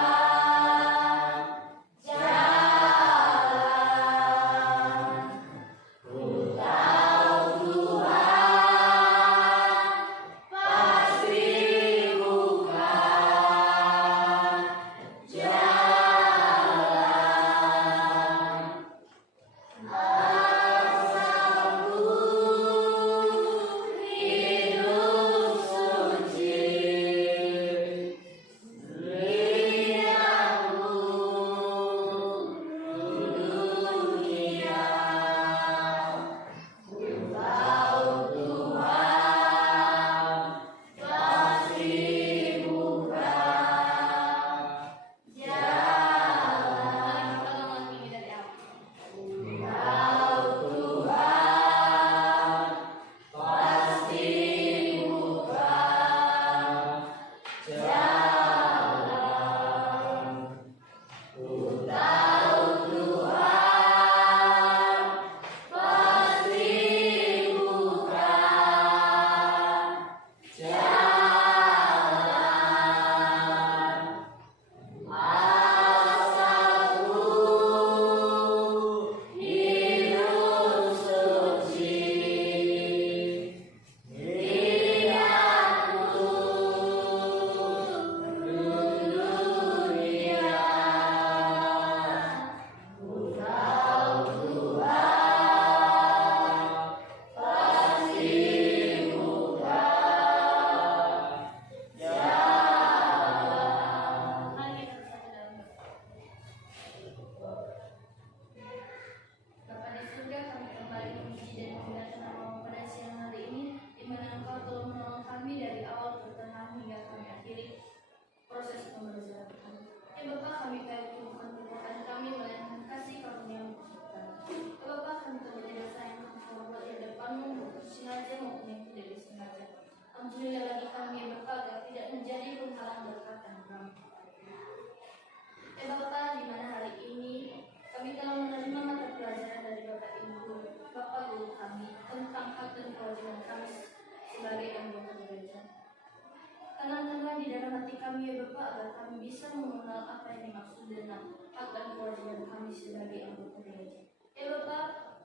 Bapak agar kami bisa mengenal apa yang dimaksud dengan hak dan kewajiban kami sebagai anggota gereja. Ya Bapak,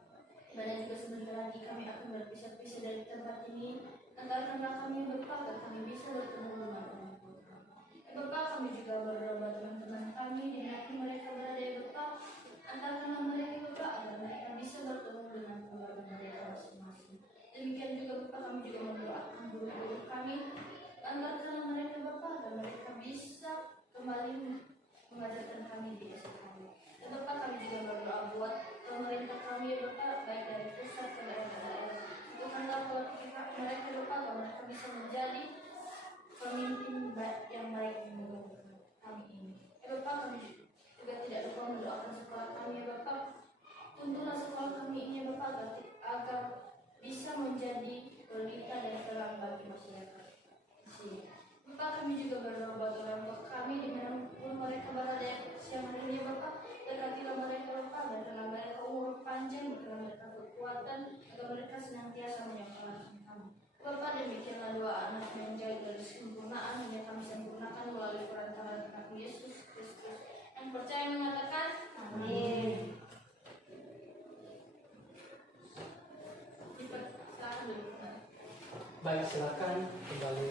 dan juga sebentar lagi kami akan berpisah-pisah dari tempat ini. Antarkanlah kami Bapak agar kami bisa bertemu dengan orang tua kami. Ya Bapak, kami juga berdoa buat teman-teman kami di mana mereka berada ya Bapak. Antarkanlah mereka Bapak agar mereka bisa bertemu dengan keluarga mereka masing-masing. Demikian juga Bapak, kami juga mendoakan guru-guru kami. Antarkanlah mereka Bapak agar mereka bisa kembali mengajarkan kami di SMK kami. Dan Bapak, kami juga berdoa buat pemerintah kami ya Bapak, baik dari pusat ke daerah-daerah. Bukanlah mereka Bapak agar mereka bisa menjadi pemimpin yang baik di negara kami ini. Ya Bapak, kami juga tidak lupa mendoakan sekolah kami ya Bapak. Tuntunlah sekolah kami ini ya Bapak agar bisa menjadi pelita dan terang bagi masyarakat di sini. Bapak, kami juga berdoa buat orang tua kami di mana pun mereka berada siang hari ini Bapak. Berkatilah mereka Bapak, dan karena mereka umur panjang, karena mereka kekuatan, agar mereka senantiasa menyekolahkan kami. Bapak, demikianlah doa anak yang jauh dari kesempurnaan yang kami sempurnakan melalui perantaraan kami Yesus Kristus. Yang percaya mengatakan amin. Silakan dulu. Baik, silakan kembali.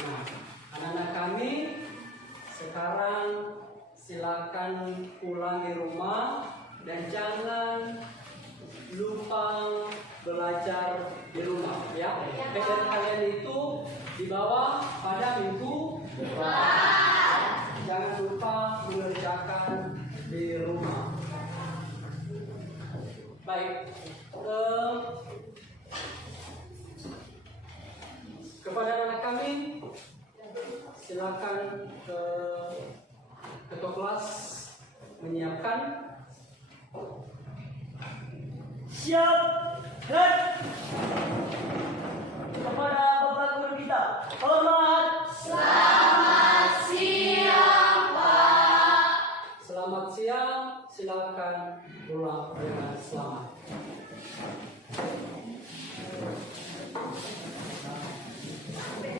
Nah, anak-anak kami sekarang silakan pulang di rumah dan jangan lupa belajar di rumah ya. PR kalian itu dibawa pada minggu depan. Jangan lupa mengerjakan di rumah. Baik, kepada anak kami silakan ketua kelas menyiapkan. Siap, gerak. Kepada Bapak Guru kita, hormat. Selamat siang, silakan pulang dengan selamat.